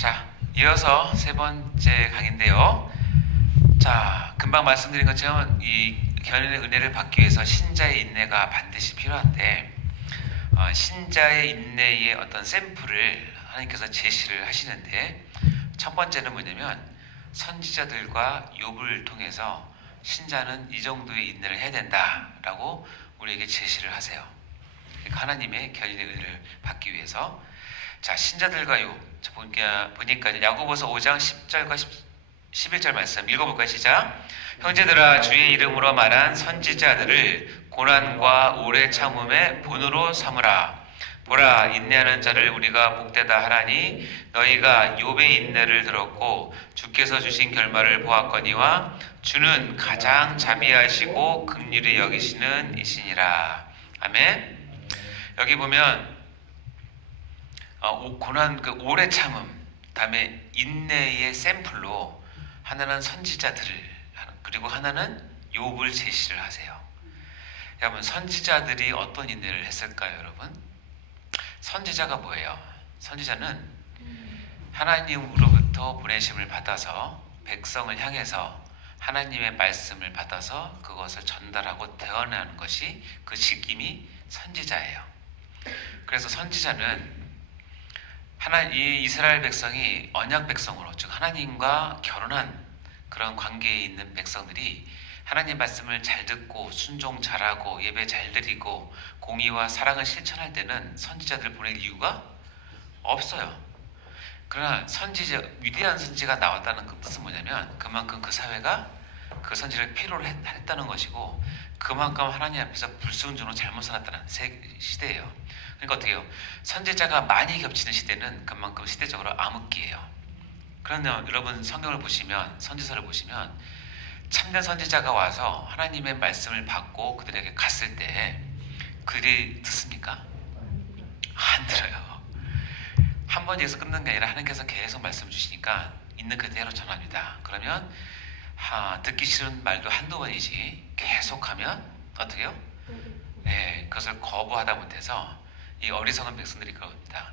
자, 이어서 세 번째 강의인데요. 자, 금방 말씀드린 것처럼 이 견인의 은혜를 받기 위해서 신자의 인내가 반드시 필요한데, 신자의 인내의 어떤 샘플을 하나님께서 제시를 하시는데, 첫 번째는 뭐냐면 선지자들과 욥을 통해서 신자는 이 정도의 인내를 해야 된다라고 우리에게 제시를 하세요. 그러니까 하나님의 견인의 은혜를 받기 위해서. 자, 신자들과 보니까 야고보서 5장 10절과 11절 말씀 읽어볼까요? 시작. 형제들아, 주의 이름으로 말한 선지자들을 고난과 오래 참음의 본으로 삼으라. 보라, 인내하는 자를 우리가 복되다 하라니 너희가 욥의 인내를 들었고 주께서 주신 결말을 보았거니와 주는 가장 자비하시고 긍휼히 여기시는 이시니라. 아멘. 여기 보면 고난, 오래 참음, 다음에 인내의 샘플로 하나는 선지자들을, 그리고 하나는 욥을 제시를 하세요. 여러분, 선지자들이 어떤 인내를 했을까요, 여러분? 선지자가 뭐예요? 선지자는 하나님으로부터 보내심을 받아서 백성을 향해서 하나님의 말씀을 받아서 그것을 전달하고 대언하는 것이 그 직임이 선지자예요. 그래서 선지자는 이 이스라엘 백성이 언약 백성으로, 즉 하나님과 결혼한 그런 관계에 있는 백성들이 하나님 말씀을 잘 듣고 순종 잘하고 예배 잘 드리고 공의와 사랑을 실천할 때는 선지자들을 보낼 이유가 없어요. 그러나 위대한 선지가 나왔다는 그 뜻은 뭐냐면 그만큼 그 사회가 그 선지를 필요로 했다는 것이고, 그만큼 하나님 앞에서 불순종으로 잘못 살았다는 시대예요. 그러니까 어떻게 해요? 선지자가 많이 겹치는 시대는 그만큼 시대적으로 암흑기예요. 그런데 여러분 성경을 보시면, 선지서를 보시면 참된 선지자가 와서 하나님의 말씀을 받고 그들에게 갔을 때 그들이 듣습니까? 안 들어요. 한 번 얘기해서 끝난 게 아니라 하나님께서 계속 말씀 주시니까 있는 그대로 전합니다. 그러면 듣기 싫은 말도 한두 번이지 계속하면 어떻게 해요? 네, 그것을 거부하다 못해서 이 어리석은 백성들이 그럽니다.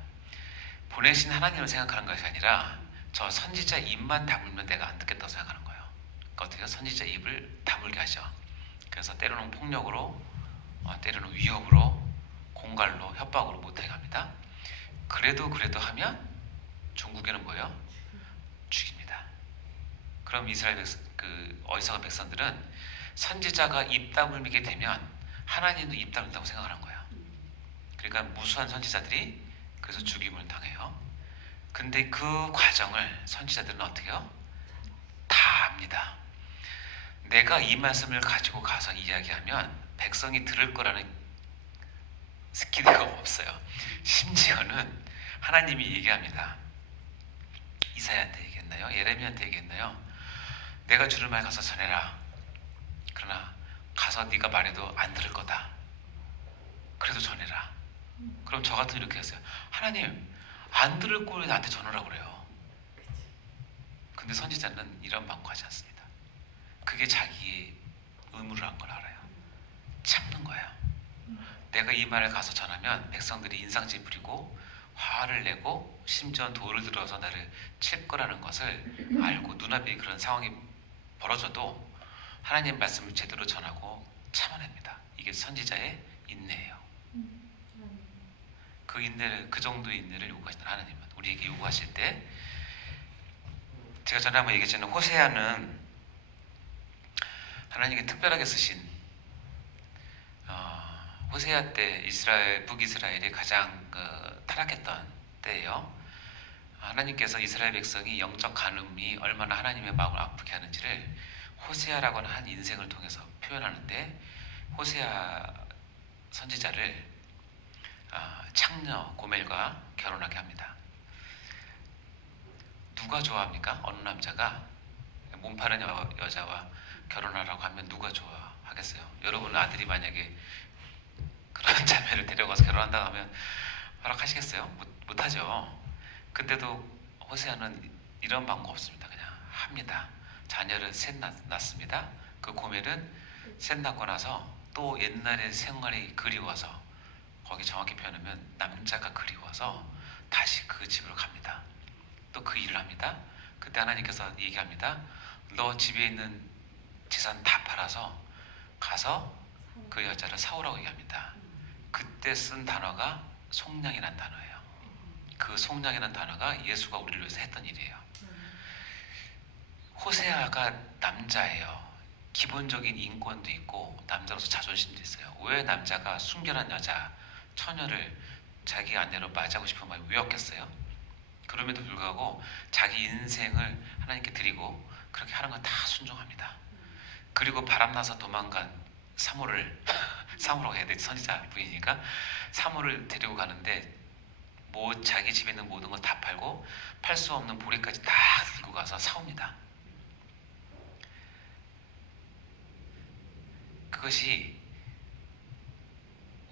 보내신 하나님을 생각하는 것이 아니라 저 선지자 입만 다물면 내가 안 듣겠다고 생각하는 거예요. 그러니까 어떻게 해요? 선지자 입을 다물게 하죠. 그래서 때로는 폭력으로, 때로는 위협으로, 공갈로, 협박으로 못하게 합니다. 그래도 하면 종국에는 뭐예요? 죽입니다. 그럼 이스라엘 어리석은 백성들은 선지자가 입 다물게 되면 하나님도 입 다물다고 생각하는 거예요. 그러니까 무수한 선지자들이 그래서 죽임을 당해요. 근데 그 과정을 선지자들은 어떻게 해요? 다 압니다. 내가 이 말씀을 가지고 가서 이야기하면 백성이 들을 거라는 기대가 없어요. 심지어는 하나님이 얘기합니다. 이사야한테 얘기했나요? 예레미야한테 얘기했나요? 내가 주를 말 가서 전해라. 그러나 가서 네가 말해도 안 들을 거다. 그래도 전해라. 그럼 저 같으면 이렇게 했어요. 하나님, 안 들을 걸 왜 나한테 전하라고 그래요? 근데 선지자는 이런 방구하지 않습니다. 그게 자기의 의무를 한 걸 알아요. 참는 거예요. 내가 이 말을 가서 전하면 백성들이 인상질 부리고 화를 내고 심지어 돌을 들어서 나를 칠 거라는 것을 알고 눈앞에 그런 상황이 벌어져도 하나님 말씀을 제대로 전하고 참아냅니다. 이게 선지자의 인내예요. 그 인내를, 그 정도의 인내를 요구하시는 하나님은 우리에게 요구하실 때, 제가 전에 한번 얘기했잖아요. 호세아는 하나님께 특별하게 쓰신, 호세아 때 북이스라엘이 가장 타락했던 때예요. 하나님께서 이스라엘 백성이 영적 간음이 얼마나 하나님의 마음을 아프게 하는지를 호세아라고 하는 한 인생을 통해서 표현하는데, 호세아 선지자를 창녀 고멜과 결혼하게 합니다. 누가 좋아합니까? 어느 남자가 몸파는 여자와 결혼하라고 하면 누가 좋아하겠어요? 여러분 아들이 만약에 그런 자매를 데려가서 결혼한다고 하면 허락하시겠어요? 못하죠. 근데도 호세아는 이런 방법 없습니다. 그냥 합니다. 자녀를 셋 낳습니다. 그 고멜은 셋 낳고 나서 또 옛날의 생활이 그리워서, 거기 정확히 표현하면 남자가 그리워서 다시 그 집으로 갑니다. 또 그 일을 합니다. 그때 하나님께서 얘기합니다. 너 집에 있는 재산 다 팔아서 가서 그 여자를 사오라고 얘기합니다. 그때 쓴 단어가 속량이라는 단어예요. 그 속량이라는 단어가 예수가 우리를 위해서 했던 일이에요. 호세아가 남자예요. 기본적인 인권도 있고 남자로서 자존심도 있어요. 왜 남자가 순결한 여자, 처녀를 자기 아내로 맞이하고 싶은 마음이 왜였겠어요? 그럼에도 불구하고 자기 인생을 하나님께 드리고 그렇게 하는 건 다 순종합니다. 그리고 바람나서 도망간 사모를 사모라고 해야 되지, 선지자 부인이니까 사모를 데리고 가는데 자기 집에 있는 모든 걸 다 팔고 팔 수 없는 보리까지 다 들고 가서 사옵니다. 그것이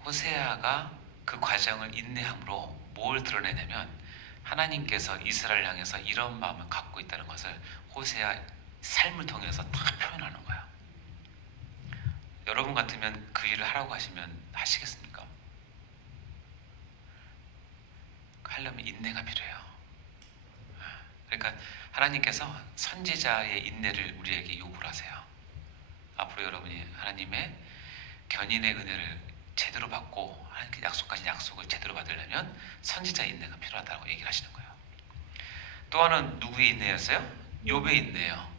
호세아가 그 과정을 인내함으로 뭘 드러내냐면 하나님께서 이스라엘을 향해서 이런 마음을 갖고 있다는 것을 호세아 삶을 통해서 다 표현하는 거예요. 여러분 같으면 그 일을 하라고 하시면 하시겠습니까? 하려면 인내가 필요해요. 그러니까 하나님께서 선지자의 인내를 우리에게 요구를 하세요. 앞으로 여러분이 하나님의 견인의 은혜를 제대로 받고 하나님께 약속하신 약속을 제대로 받으려면 선지자의 인내가 필요하다고 얘기를 하시는 거예요. 또 하나는 누구의 인내였어요? 욥의 인내예요.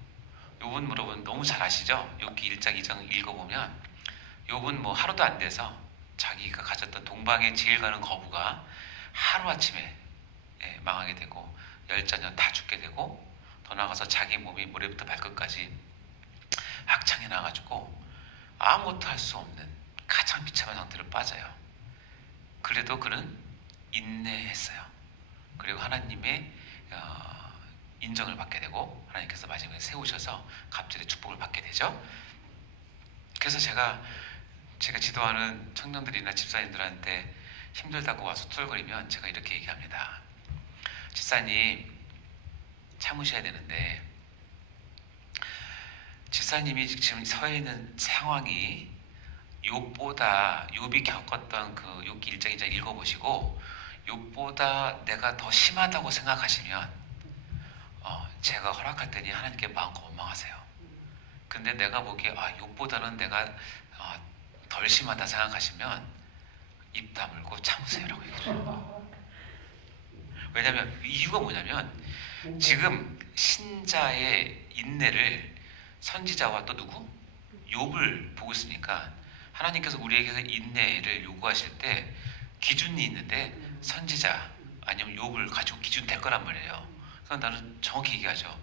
욥은 여러분 너무 잘 아시죠? 욥기 1장 2장 읽어보면 욥은 뭐 하루도 안 돼서 자기가 가졌던 동방의 제일 가는 거부가 하루아침에 망하게 되고 열자녀 다 죽게 되고 더 나아가서 자기 몸이 머리부터 발끝까지 악창이 나가지고 아무것도 할 수 없는 가장 비참한 상태로 빠져요. 그래도 그는 인내했어요. 그리고 하나님의 인정을 받게 되고 하나님께서 마지막에 세우셔서 갑절의 축복을 받게 되죠. 그래서 제가 지도하는 청년들이나 집사님들한테 힘들다고 와서 투덜거리면 제가 이렇게 얘기합니다. 집사님 참으셔야 되는데 집사님이 지금 서 있는 상황이 욥이 겪었던 그 욥기 1장 2장 읽어보시고 욥보다 내가 더 심하다고 생각하시면 제가 허락할 테니 하나님께 마음껏 원망하세요. 근데 내가 보기에 욥보다는 내가 덜 심하다 생각하시면 입 다물고 참으세요라고 얘기해요. 왜냐하면 이유가 뭐냐면 지금 신자의 인내를 선지자와 또 누구? 욥을 보고 있으니까 하나님께서 우리에게서 인내를 요구하실 때 기준이 있는데 선지자 아니면 욥을 가지고 기준 될 거란 말이에요. 그래서 나는 정확히 얘기하죠.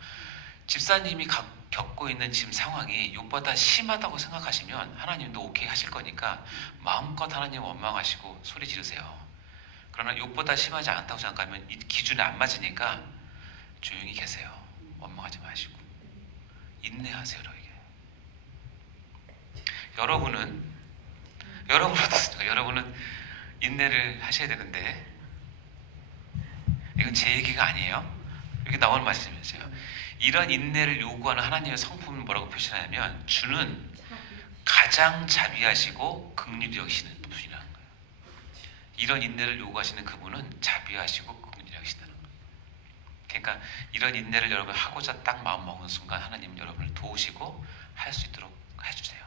집사님이 겪고 있는 지금 상황이 욥보다 심하다고 생각하시면 하나님도 오케이 하실 거니까 마음껏 하나님 원망하시고 소리 지르세요. 그러나 욥보다 심하지 않다고 생각하면 이 기준에 안 맞으니까 조용히 계세요. 원망하지 마시고 인내하세요. 여러분은 어떻습니까? 여러분은 인내를 하셔야 되는데 이건 제 얘기가 아니에요. 이렇게 나오는 말씀이세요. 이런 인내를 요구하는 하나님의 성품은 뭐라고 표시하냐면 주는 가장 자비하시고 긍휼히 여기시는 분이라는 거예요. 이런 인내를 요구하시는 그분은 자비하시고 긍휼히 여기신다는 거예요. 그러니까 이런 인내를 여러분 하고자 딱 마음 먹은 순간 하나님은 여러분을 도우시고 할 수 있도록 해주세요.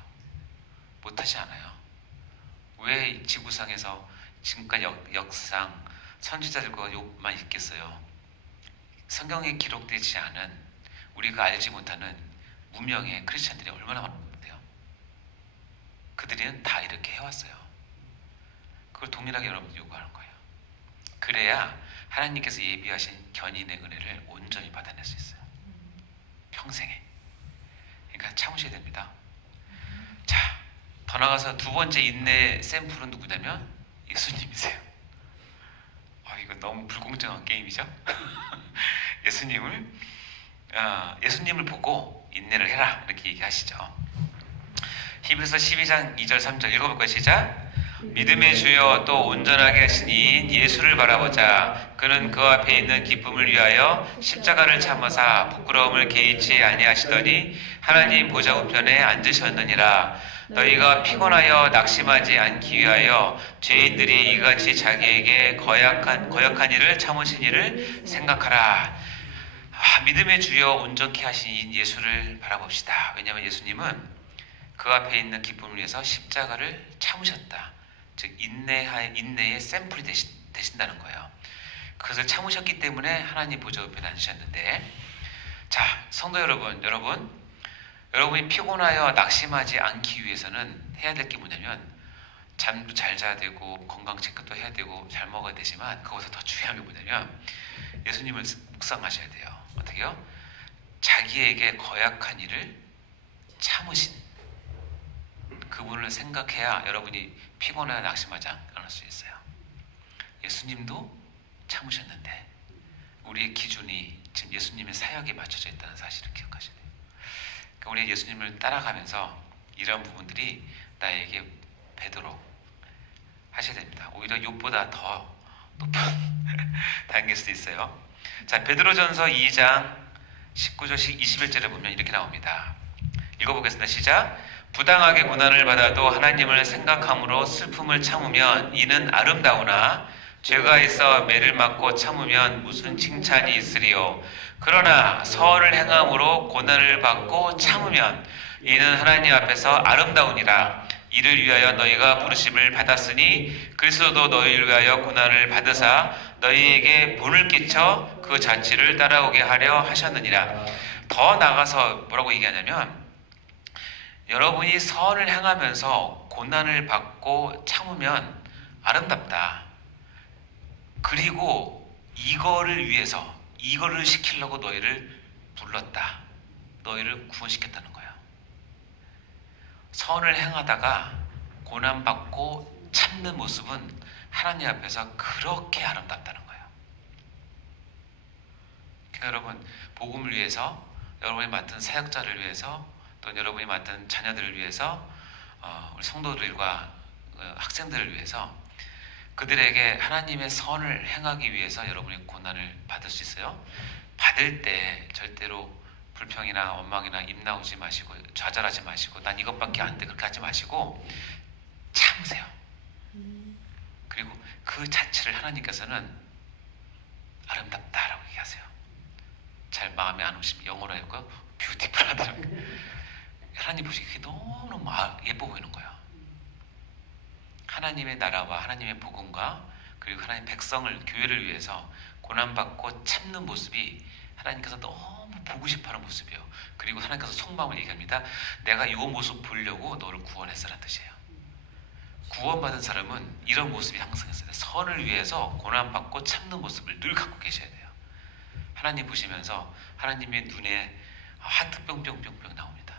못하지 않아요. 왜 지구상에서 지금까지 역사상 선지자들과 욥만 있겠어요? 성경에 기록되지 않은 우리가 알지 못하는 무명의 크리스천들이 얼마나 많은데요. 그들은 다 이렇게 해왔어요. 그걸 동일하게 여러분들 요구하는 거예요. 그래야 하나님께서 예비하신 견인의 은혜를 온전히 받아낼 수 있어요. 평생에. 그러니까 참으셔야 됩니다. 자, 더 나가서 두 번째 인내 샘플은 누구냐면 예수님이세요. 이거 너무 불공정한 게임이죠? 예수님을 보고 인내를 해라 이렇게 얘기하시죠. 히브리서 12장 2절 3절 읽어볼까요? 시작. 믿음의 주여 또 온전하게 하신 이인 예수를 바라보자. 그는 그 앞에 있는 기쁨을 위하여 십자가를 참으사 부끄러움을 개의치 아니하시더니 하나님 보좌 우편에 앉으셨느니라. 너희가 피곤하여 낙심하지 않기 위하여 죄인들이 이같이 자기에게 거역한 일을 참으신 일을 생각하라. 믿음의 주여 온전케 하신 예수를 바라봅시다. 왜냐하면 예수님은 그 앞에 있는 기쁨을 위해서 십자가를 참으셨다. 즉 인내의 샘플이 되신다는 거예요. 그것을 참으셨기 때문에 하나님 보좌 옆에 앉으셨는데, 자, 성도 여러분, 여러분이 피곤하여 낙심하지 않기 위해서는 해야 될 게 뭐냐면 잠도 잘 자야 되고 건강 체크도 해야 되고 잘 먹어야 되지만, 그것보다 더 중요한 게 뭐냐면 예수님을 묵상하셔야 돼요. 어떻게요? 자기에게 거역한 일을 참으신 그분을 생각해야 여러분이 피곤하여 낙심하지 않을 수 있어요. 예수님도 참으셨는데 우리의 기준이 지금 예수님의 사역에 맞춰져 있다는 사실을 기억하셔야 돼요. 그러니까 우리 예수님을 따라가면서 이런 부분들이 나에게 배도록 하셔야 됩니다. 오히려 욥보다 더 높은 단계일 수도 있어요. 자, 베드로전서 2장 19절 21절에 보면 이렇게 나옵니다. 읽어보겠습니다. 시작. 부당하게 고난을 받아도 하나님을 생각함으로 슬픔을 참으면 이는 아름다우나 죄가 있어 매를 맞고 참으면 무슨 칭찬이 있으리요. 그러나 선을 행함으로 고난을 받고 참으면 이는 하나님 앞에서 아름다우니라. 이를 위하여 너희가 부르심을 받았으니 그리스도도 너희를 위하여 고난을 받으사 너희에게 본을 끼쳐 그 자취를 따라오게 하려 하셨느니라. 더 나가서 뭐라고 얘기하냐면, 여러분이 선을 행하면서 고난을 받고 참으면 아름답다. 그리고 이거를 시키려고 너희를 불렀다. 너희를 구원시켰다는 거예요. 선을 행하다가 고난받고 참는 모습은 하나님 앞에서 그렇게 아름답다는 거예요. 그러니까 여러분, 복음을 위해서, 여러분이 맡은 사역자를 위해서, 또 여러분이 맡은 자녀들을 위해서, 우리 성도들과 학생들을 위해서, 그들에게 하나님의 선을 행하기 위해서 여러분이 고난을 받을 수 있어요. 받을 때 절대로 불평이나 원망이나 입 나오지 마시고 좌절하지 마시고 난 이것밖에 안 돼 그렇게 하지 마시고 참으세요. 그리고 그 자체를 하나님께서는 아름답다라고 얘기하세요. 잘 마음에 안 오시면 영어로 할까요? 뷰티풀하다라고. 하나님 보시기에 너무너무 예뻐 보이는 거예요. 하나님의 나라와 하나님의 복음과 그리고 하나님 백성을, 교회를 위해서 고난받고 참는 모습이 하나님께서 너무 보고 싶어하는 모습이에요. 그리고 하나님께서 속마음을 얘기합니다. 내가 이 모습 보려고 너를 구원했어라는 뜻이에요. 구원받은 사람은 이런 모습이 항상 있어요. 선을 위해서 고난받고 참는 모습을 늘 갖고 계셔야 돼요. 하나님 보시면서 하나님의 눈에 하트 뿅뿅뿅뿅 나옵니다.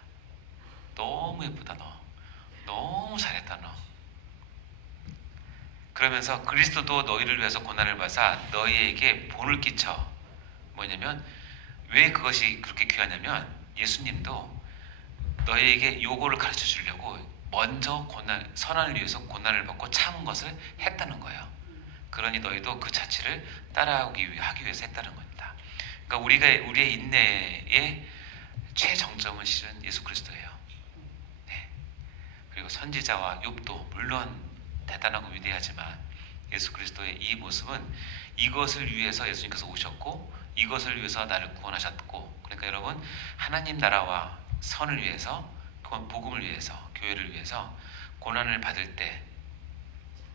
너무 예쁘다 너. 너무 잘했다 너. 그러면서 그리스도도 너희를 위해서 고난을 받아 너희에게 본을 끼쳐. 뭐냐면 왜 그것이 그렇게 귀하냐면 예수님도 너희에게 요거를 가르쳐 주려고 먼저 선을 위해서 고난을 받고 참은 것을 했다는 거예요. 그러니 너희도 그 자체를 따라하기 위해서 했다는 겁니다. 그러니까 우리의 인내의 최정점은 실은 예수 그리스도예요. 네. 그리고 선지자와 욥도 물론 대단하고 위대하지만 예수 그리스도의 이 모습은 이것을 위해서 예수님께서 오셨고 이것을 위해서 나를 구원하셨고, 그러니까 여러분 하나님 나라와 선을 위해서, 복음을 위해서, 교회를 위해서 고난을 받을 때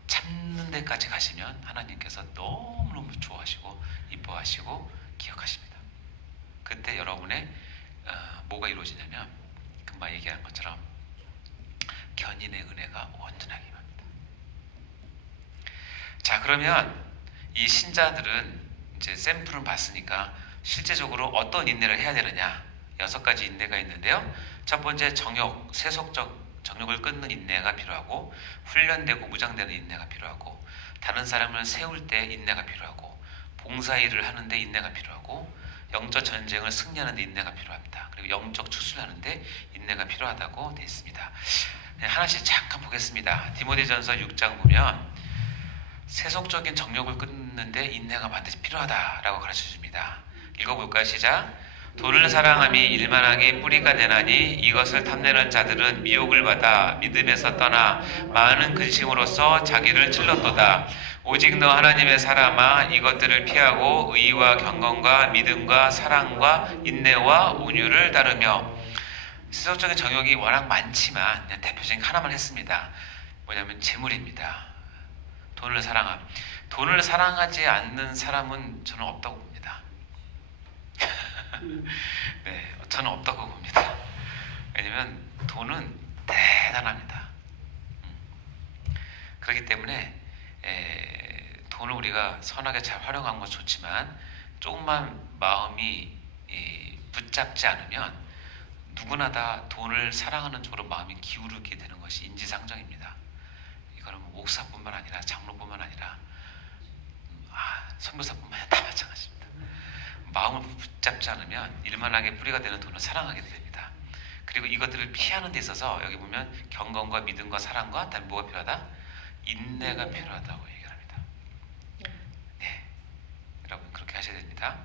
참는 데까지 가시면 하나님께서 너무너무 좋아하시고 이뻐하시고 기억하십니다. 그때 여러분의 뭐가 이루어지냐면 금방 얘기한 것처럼 견인의 은혜가 온전하게 임합니다. 자, 그러면 이 신자들은 이제 샘플을 봤으니까 실제적으로 어떤 인내를 해야 되느냐, 6가지 인내가 있는데요. 첫 번째, 세속적 정욕을 끊는 인내가 필요하고, 훈련되고 무장되는 인내가 필요하고, 다른 사람을 세울 때 인내가 필요하고, 봉사일을 하는데 인내가 필요하고, 영적 전쟁을 승리하는 데 인내가 필요합니다. 그리고 영적 추수하는 데 인내가 필요하다고 되어 있습니다. 하나씩 잠깐 보겠습니다. 디모데전서 6장 보면 세속적인 정욕을 끊는데 인내가 반드시 필요하다라고 가르쳐줍니다. 읽어볼까요? 시작. 돈을 사랑함이 일만하게 뿌리가 되나니 이것을 탐내는 자들은 미혹을 받아 믿음에서 떠나 많은 근심으로써 자기를 찔렀도다. 오직 너 하나님의 사람아 이것들을 피하고 의와 경건과 믿음과 사랑과 인내와 온유를 따르며. 세속적인 정욕이 워낙 많지만 그냥 대표적인 하나만 했습니다. 뭐냐면 재물입니다. 돈을 사랑함. 돈을 사랑하지 않는 사람은 저는 없다고 봅니다. 네, 저는 없다고 봅니다. 왜냐면 돈은 대단합니다. 그렇기 때문에 돈을 우리가 선하게 잘 활용한 건 좋지만 조금만 마음이 붙잡지 않으면 누구나 다 돈을 사랑하는 쪽으로 마음이 기울게 되는 것이 인지상정입니다. 이거는 뭐 목사뿐만 아니라 장로뿐만 아니라 선교사뿐만 아니라 다 마찬가지입니다. 마음을 붙잡지 않으면 일만하게 뿌리가 되는 돈을 사랑하게 됩니다. 그리고 이것들을 피하는 데 있어서 여기 보면 경건과 믿음과 사랑과 다음 뭐가 필요하다? 인내가 필요하다고 얘기합니다. 네, 여러분 그렇게 하셔야 됩니다.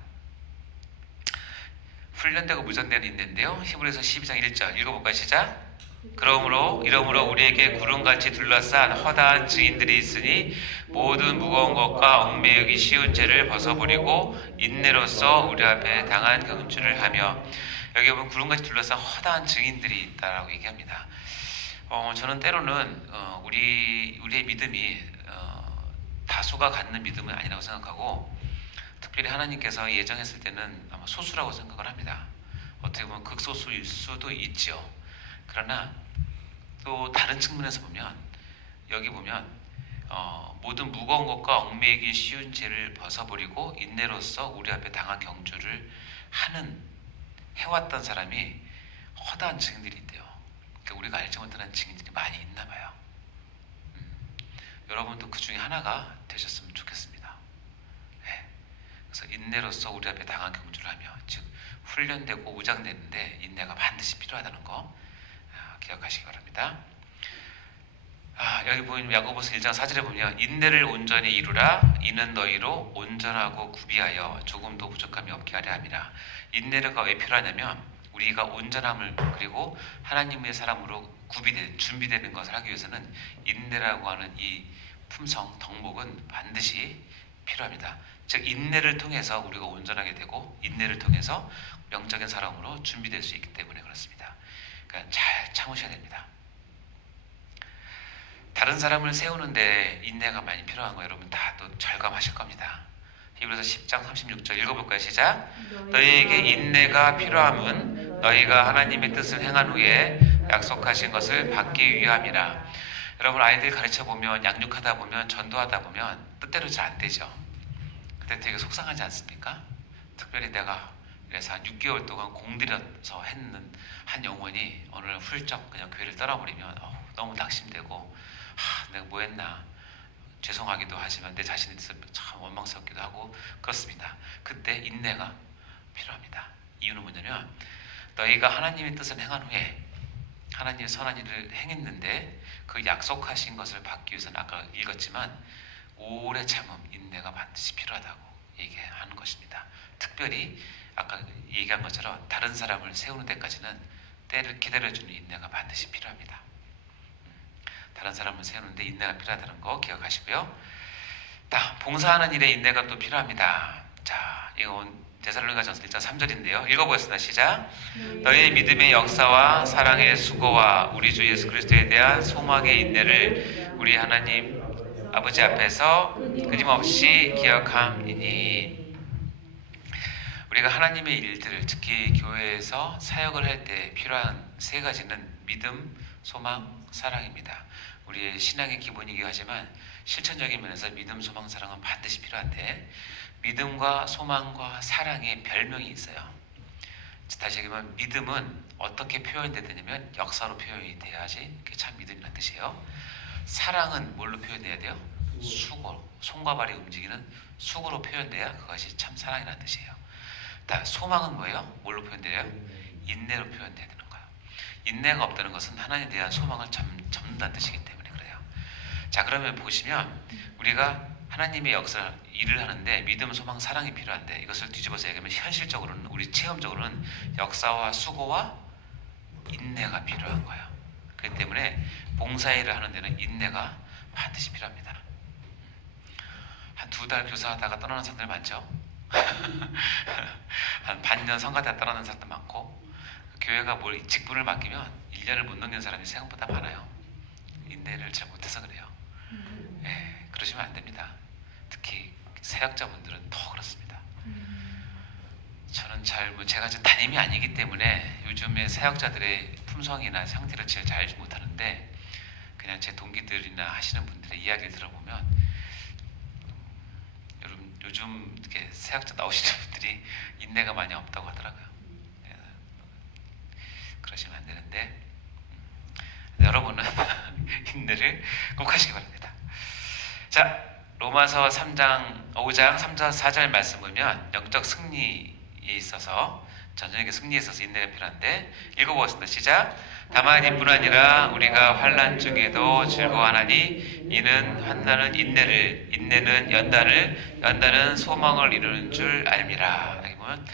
훈련되고 무전되는 인내인데요. 히브리서 12장 1절 읽어볼까요? 시작. 이러므로 우리에게 구름같이 둘러싼 허다한 증인들이 있으니 모든 무거운 것과 얽매이기 쉬운 죄를 벗어버리고 인내로써 우리 앞에 당한 경주를 하며. 여기 보면 구름같이 둘러싼 허다한 증인들이 있다라고 얘기합니다. 저는 때로는 우리의 믿음이 다수가 갖는 믿음은 아니라고 생각하고, 특별히 하나님께서 예정했을 때는 아마 소수라고 생각을 합니다. 어떻게 보면 극소수일 수도 있죠. 그러나 또 다른 측면에서 보면 여기 보면 모든 무거운 것과 얽매이기 쉬운 죄를 벗어버리고 인내로써 우리 앞에 당한 경주를 해왔던 사람이 허다한 증인들이 있대요. 그러니까 우리가 알지 못하는 증인들이 많이 있나 봐요. 여러분도 그 중에 하나가 되셨으면 좋겠습니다. 네. 그래서 인내로써 우리 앞에 당한 경주를 하며, 즉 훈련되고 우장되는데 인내가 반드시 필요하다는 거 기억하시기 바랍니다. 여기 보면 야고보서 1장 4절에 보면 인내를 온전히 이루라. 이는 너희로 온전하고 구비하여 조금도 부족함이 없게 하려 함이라. 인내가 왜 필요하냐면 우리가 온전함을 그리고 하나님의 사람으로 준비되는 것을 하기 위해서는 인내라고 하는 이 품성, 덕목은 반드시 필요합니다. 즉 인내를 통해서 우리가 온전하게 되고 인내를 통해서 영적인 사람으로 준비될 수 있기 때문에 그렇습니다. 그러니까 잘 참으셔야 됩니다. 다른 사람을 세우는데 인내가 많이 필요한 거 여러분 다 또 절감하실 겁니다. 히브리서 10장 36절 읽어볼까요? 시작. 너희에게 인내가 필요함은 너희가 하나님의 뜻을 행한 후에 약속하신 것을 받기 위함이라. 여러분 아이들 가르쳐보면 양육하다 보면 전도하다 보면 뜻대로 잘 안 되죠. 그때 되게 속상하지 않습니까? 특별히 내가 그래서 한 6개월 동안 공들여서 했는 한 영혼이 어느 날 훌쩍 그냥 교회를 떠나버리면 너무 낙심되고 내가 뭐 했나 죄송하기도 하지만 내 자신에 대해서 참 원망스럽기도 하고 그렇습니다. 그때 인내가 필요합니다. 이유는 뭐냐면 너희가 하나님의 뜻을 행한 후에 하나님의 선한 일을 행했는데 그 약속하신 것을 받기 위해서는 아까 읽었지만 오래 참음, 인내가 반드시 필요하다고 얘기하는 것입니다. 특별히 아까 얘기한 것처럼 다른 사람을 세우는 데까지는 때를 기다려주는 인내가 반드시 필요합니다. 다른 사람을 세우는데 인내가 필요하다는 거 기억하시고요. 봉사하는 일에 인내가 또 필요합니다. 자, 이건 데살로니가전서 1장 3절인데요. 읽어보겠습니다. 시작. 너희의 믿음의 역사와 사랑의 수고와 우리 주 예수 그리스도에 대한 소망의 인내를 우리 하나님 아버지 앞에서 끊임없이 기억함이니. 우리가 하나님의 일들, 특히 교회에서 사역을 할 때 필요한 세 가지는 믿음, 소망, 사랑입니다. 우리의 신앙의 기본이기도 하지만 실천적인 면에서 믿음, 소망, 사랑은 반드시 필요한데 믿음과 소망과 사랑의 별명이 있어요. 다시 얘기하면 믿음은 어떻게 표현이 되냐면 역사로 표현이 돼야지 그게 참 믿음이라는 뜻이에요. 사랑은 뭘로 표현돼야 돼요? 수고, 손과 발이 움직이는 수고로 표현돼야 그것이 참 사랑이라는 뜻이에요. 소망은 뭐예요? 뭘로 표현돼요? 인내로 표현돼야 되는 거예요. 인내가 없다는 것은 하나님에 대한 소망을 접는다는 뜻이기 때문에 그래요. 자, 그러면 보시면 우리가 하나님의 역사 일을 하는데 믿음, 소망, 사랑이 필요한데 이것을 뒤집어서 얘기하면 현실적으로는 우리 체험적으로는 역사와 수고와 인내가 필요한 거예요. 그렇기 때문에 봉사일을 하는 데는 인내가 반드시 필요합니다. 한 2달 교사하다가 떠나는 사람들 많죠. 한 반년 성가대 떠나는 사람도 많고 교회가 뭘 직분을 맡기면 1년을 못 넘기는 사람이 생각보다 많아요. 인내를 잘 못해서 그래요. 예, 그러시면 안 됩니다. 특히 사역자분들은 더 그렇습니다. 저는 제가 담임이 아니기 때문에 요즘에 사역자들의 품성이나 상태를 제일 잘 알지 못하는데 그냥 제 동기들이나 하시는 분들의 이야기를 들어보면 여러분 요즘 이렇게 사역자 나오시는 분들이 인내가 많이 없다고 하더라고요. 그러시면 안 되는데 여러분은 인내를 꼭 하시기 바랍니다. 자, 로마서 5장 3절 4절 말씀 보면 영적 승리에 있어서 전쟁의 승리에 있어서 인내가 필요한데 읽어보겠습니다. 시작. 다만 이뿐 아니라 우리가 환난 중에도 즐거워하나니 이는 환난은 인내를, 인내는 연단을, 연단은 소망을 이루는 줄 알미라. 여기 보면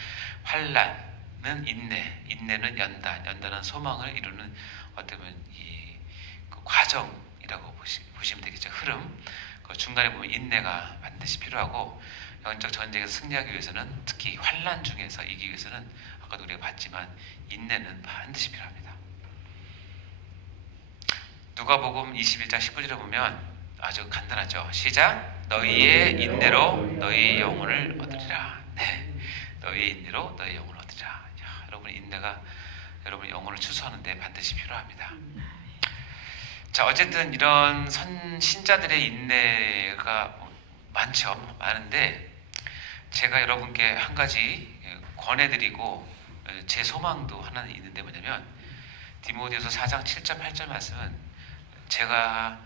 환난은 인내, 인내는 연단, 연단은 소망을 이루는 어떻게 보면 그 과정이라고 보시면 되겠죠. 흐름. 그 중간에 보면 인내가 반드시 필요하고 영적 전쟁에서 승리하기 위해서는 특히 환난 중에서 이기기 위해서는 아까도 우리가 봤지만 인내는 반드시 필요합니다. 누가복음 21장 19절에 보면 아주 간단하죠. 시작. 너희의 인내로 너희의 영혼을 얻으리라. 네, 너희의 인내로 너희의 영혼을 얻으리라. 야, 여러분 인내가 여러분 영혼을 추수하는데 반드시 필요합니다. 자, 어쨌든 이런 신자들의 인내가 많죠. 많은데 제가 여러분께 한 가지 권해드리고 제 소망도 하나 있는데 뭐냐면 디모데후서 4장 7절 8절 말씀은 제가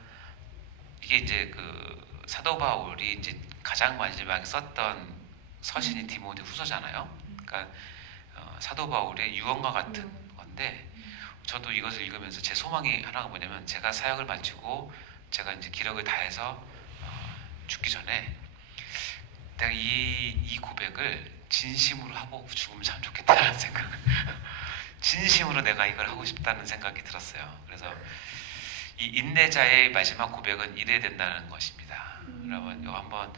이게 이제 그 사도 바울이 이제 가장 마지막에 썼던 서신이 디모데후서잖아요. 그러니까 사도 바울의 유언과 같은 건데 저도 이것을 읽으면서 제 소망이 하나가 뭐냐면 제가 사역을 마치고 제가 이제 기력을 다해서 죽기 전에 내가 이 고백을 진심으로 하고 죽으면 참 좋겠다는 생각. 진심으로 내가 이걸 하고 싶다는 생각이 들었어요. 그래서 이 인내자의 마지막 고백은 이래야 된다는 것입니다. 여러분, 이거 한번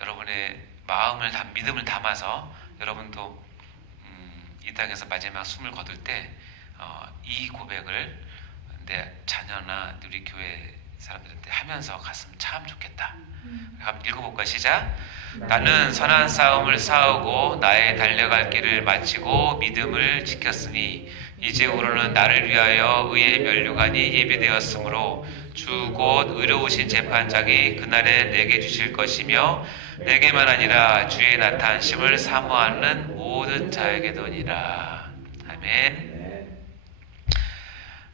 여러분의 믿음을 담아서 여러분도 이 땅에서 마지막 숨을 거둘 때 이 고백을 내 자녀나 우리 교회 사람들한테 하면서 갔으면 참 좋겠다. 한번 읽어볼까? 시작. 나는 선한 싸움을 싸우고 나의 달려갈 길을 마치고 믿음을 지켰으니 이제후로는 나를 위하여 의의 면류관이 예비되었으므로 주 곧 의로우신 재판장이 그날에 내게 주실 것이며 내게만 아니라 주의 나타나심을 사모하는 모든 자에게도니라. 아멘.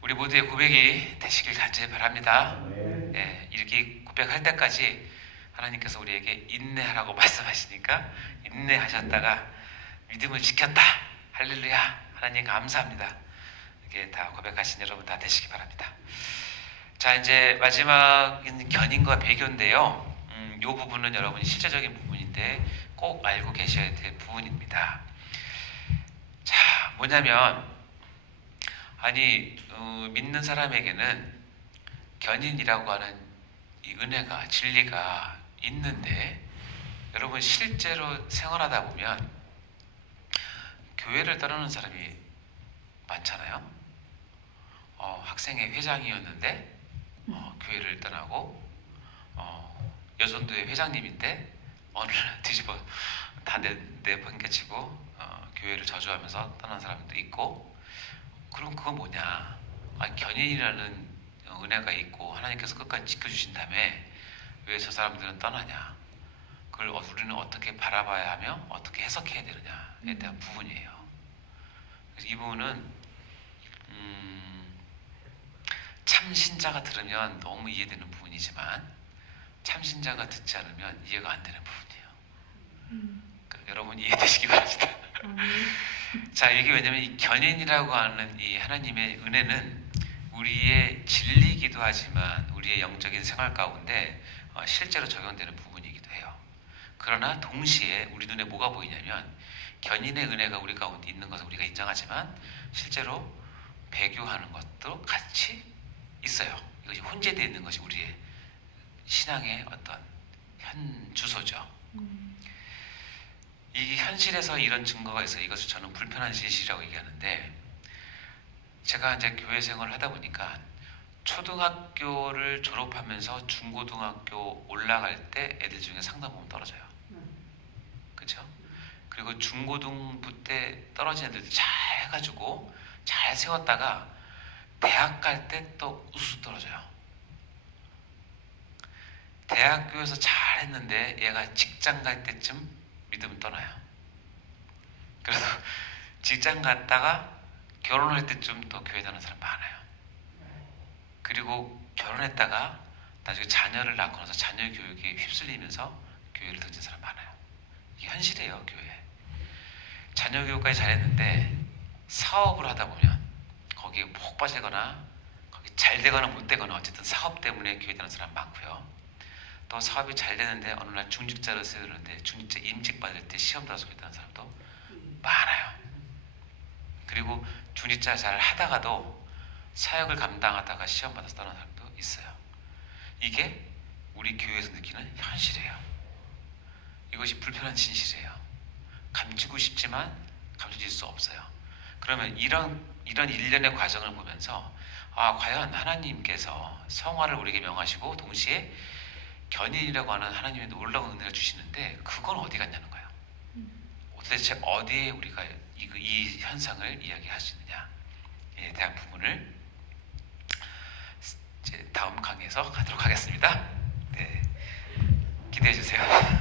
우리 모두의 고백이 되시길 간절히 바랍니다. 예, 이렇게 고백할 때까지 하나님께서 우리에게 인내하라고 말씀하시니까 인내하셨다가 믿음을 지켰다. 할렐루야. 하나님 감사합니다. 이렇게 다 고백하신 여러분 다 되시기 바랍니다. 자, 이제 마지막인 견인과 배교인데요. 이 부분은 여러분이 실제적인 부분인데 꼭 알고 계셔야 될 부분입니다. 자, 뭐냐면 믿는 사람에게는 견인이라고 하는 이 은혜가 진리가 있는데 여러분 실제로 생활하다 보면 교회를 떠나는 사람이 많잖아요. 학생회 회장이었는데 교회를 떠나고 여전도의 회장님인데 어느 날 뒤집어 다 내팽개치고 교회를 저주하면서 떠난 사람도 있고. 그럼 그건 뭐냐? 견인이라는 은혜가 있고 하나님께서 끝까지 지켜주신 다음에 왜 저 사람들은 떠나냐? 그걸 우리는 어떻게 바라봐야 하며 어떻게 해석해야 되느냐에 대한 부분이에요. 그래서 이 부분은 참 신자가 들으면 너무 이해되는 부분이지만 참 신자가 듣지 않으면 이해가 안 되는 부분이에요. 그러니까 여러분 이해되시기 바랍니다. 자, 이게 왜냐면 이 견인이라고 하는 이 하나님의 은혜는 우리의 진리이기도 하지만 우리의 영적인 생활 가운데 실제로 적용되는 부분이기도 그러나 동시에 우리 눈에 뭐가 보이냐면 견인의 은혜가 우리 가운데 있는 것을 우리가 인정하지만 실제로 배교하는 것도 같이 있어요. 이것이 혼재되어 있는 것이 우리의 신앙의 어떤 현 주소죠. 이 현실에서 이런 증거가 있어요. 이것을 저는 불편한 진실이라고 얘기하는데, 제가 이제 교회 생활을 하다 보니까 초등학교를 졸업하면서 중고등학교 올라갈 때 애들 중에 상당 부분 떨어져요. 그렇죠? 그리고 중고등부 때 떨어진 애들도 잘 해가지고 잘 세웠다가 대학 갈 때 또 우수 떨어져요. 대학교에서 잘 했는데 얘가 직장 갈 때쯤 믿음을 떠나요. 그래서 직장 갔다가 결혼할 때쯤 또 교회 다니는 사람 많아요. 그리고 결혼했다가 나중에 자녀를 낳고 나서 자녀 교육에 휩쓸리면서 교회를 던진 사람 많아요. 이게 현실이에요, 교회. 자녀 교육까지 잘했는데 사업을 하다 보면 거기에 푹 빠지거나 거기 잘 되거나 못 되거나 어쨌든 사업 때문에 교회 다니는 사람 많고요. 또 사업이 잘 되는데 어느 날 중직자를 써야 되는데 중직자 임직 받을 때 시험 들어서 교회 다니는 사람도 많아요. 그리고 중직자 잘 하다가도 사역을 감당하다가 시험 받아서 떠나는 사람도 있어요. 이게 우리 교회에서 느끼는 현실이에요. 이것이 불편한 진실이에요. 감추고 싶지만 감춰질 수 없어요. 그러면 이런 일련의 과정을 보면서 과연 하나님께서 성화를 우리에게 명하시고 동시에 견인이라고 하는 하나님의 놀라운 은혜를 주시는데 그건 어디 갔냐는 거예요. 도대체 어디에 우리가 이 현상을 이야기할 수 있느냐에 대한 부분을 이제 다음 강의에서 가도록 하겠습니다. 네, 기대해 주세요.